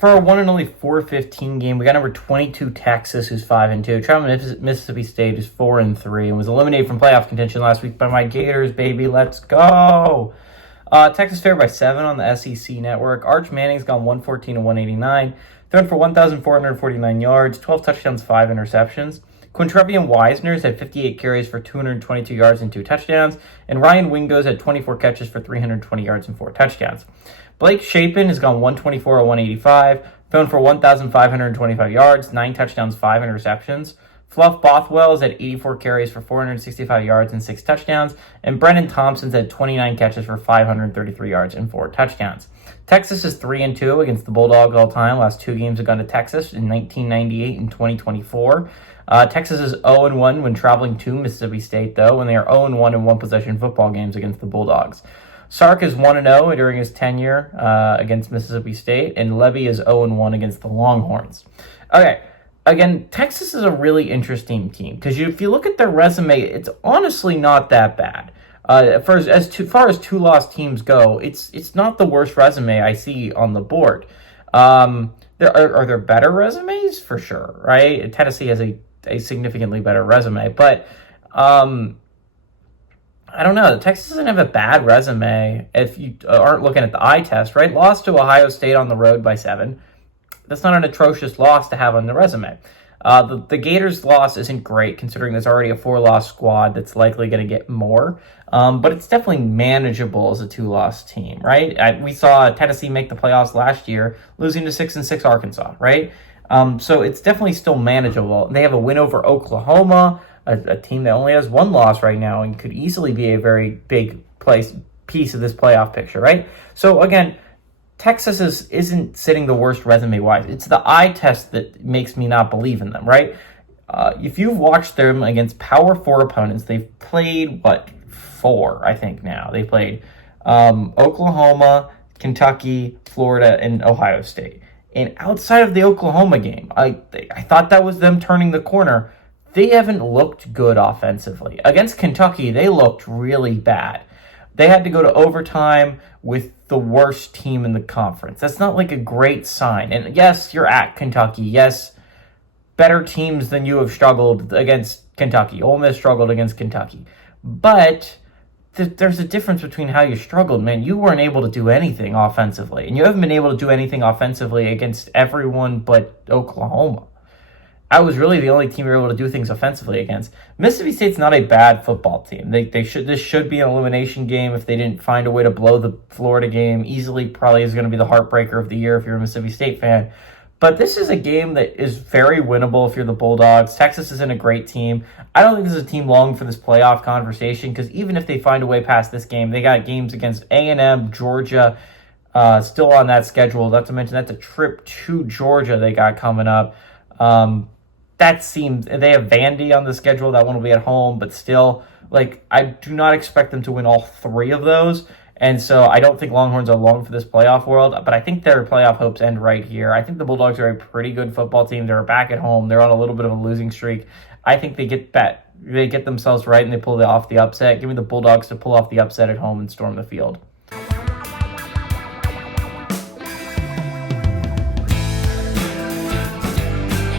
For our one and only 4:15 game, we got number 22 Texas, who's 5-2. Traveling Mississippi State, who's 4-3, and was eliminated from playoff contention last week by my Gators, baby. Let's go. Texas favored by 7 on the SEC network. Arch Manning's gone 114 and 189, thrown for 1,449 yards, 12 touchdowns, 5 interceptions. Quintrevian Wisner's had 58 carries for 222 yards and 2 touchdowns, and Ryan Wingo's had 24 catches for 320 yards and 4 touchdowns. Blake Shapen has gone 124 and 185, thrown for 1,525 yards, 9 touchdowns, 5 interceptions. Fluff Bothwell's had 84 carries for 465 yards and 6 touchdowns, and Brennan Thompson's had 29 catches for 533 yards and 4 touchdowns. Texas is 3-2 against the Bulldogs all time. Last 2 games have gone to Texas in 1998 and 2024. Texas is 0-1 when traveling to Mississippi State, though, when they are 0-1 in one-possession football games against the Bulldogs. Sark is 1-0 during his tenure against Mississippi State, and Levy is 0-1 against the Longhorns. Okay, again, Texas is a really interesting team because if you look at their resume, it's honestly not that bad. As far as two-loss teams go, it's not the worst resume I see on the board. Are there better resumes? For sure, right? Tennessee has a significantly better resume, but I don't know. Texas doesn't have a bad resume if you aren't looking at the eye test, right? Lost to Ohio State on the road by 7. That's not an atrocious loss to have on the resume. The Gators' loss isn't great considering there's already a 4-loss squad that's likely going to get more. But it's definitely manageable as a 2-loss team, right? We saw Tennessee make the playoffs last year, losing to 6-6 Arkansas, right? So it's definitely still manageable. They have a win over Oklahoma, a team that only has 1 loss right now and could easily be a very big piece of this playoff picture, right? So again, Texas isn't sitting the worst resume-wise. It's the eye test that makes me not believe in them, right? If you've watched them against Power 4 opponents, they've played, 4, I think now. They played Oklahoma, Kentucky, Florida, and Ohio State. And outside of the Oklahoma game, I thought that was them turning the corner. They haven't looked good offensively. Against Kentucky, they looked really bad. They had to go to overtime with the worst team in the conference. That's not like a great sign. And yes, you're at Kentucky. Yes, better teams than you have struggled against Kentucky. Ole Miss struggled against Kentucky. But there's a difference between how you struggled, man. You weren't able to do anything offensively. And you haven't been able to do anything offensively against everyone but Oklahoma. I was really the only team we were able to do things offensively against. Mississippi State's not a bad football team. This should be an elimination game if they didn't find a way to blow the Florida game. Easily probably is going to be the heartbreaker of the year if you're a Mississippi State fan. But this is a game that is very winnable if you're the Bulldogs. Texas isn't a great team. I don't think this is a team long for this playoff conversation because even if they find a way past this game, they got games against A&M, Georgia, still on that schedule. Not to mention that's a trip to Georgia they got coming up. That seems they have Vandy on the schedule. That one will be at home, but still, I do not expect them to win all 3 of those. And so I don't think Longhorns are long for this playoff world, but I think their playoff hopes end right here. I think the Bulldogs are a pretty good football team. They're back at home. They're on a little bit of a losing streak. I think they get themselves right and they pull off the upset. Give me the Bulldogs to pull off the upset at home and storm the field.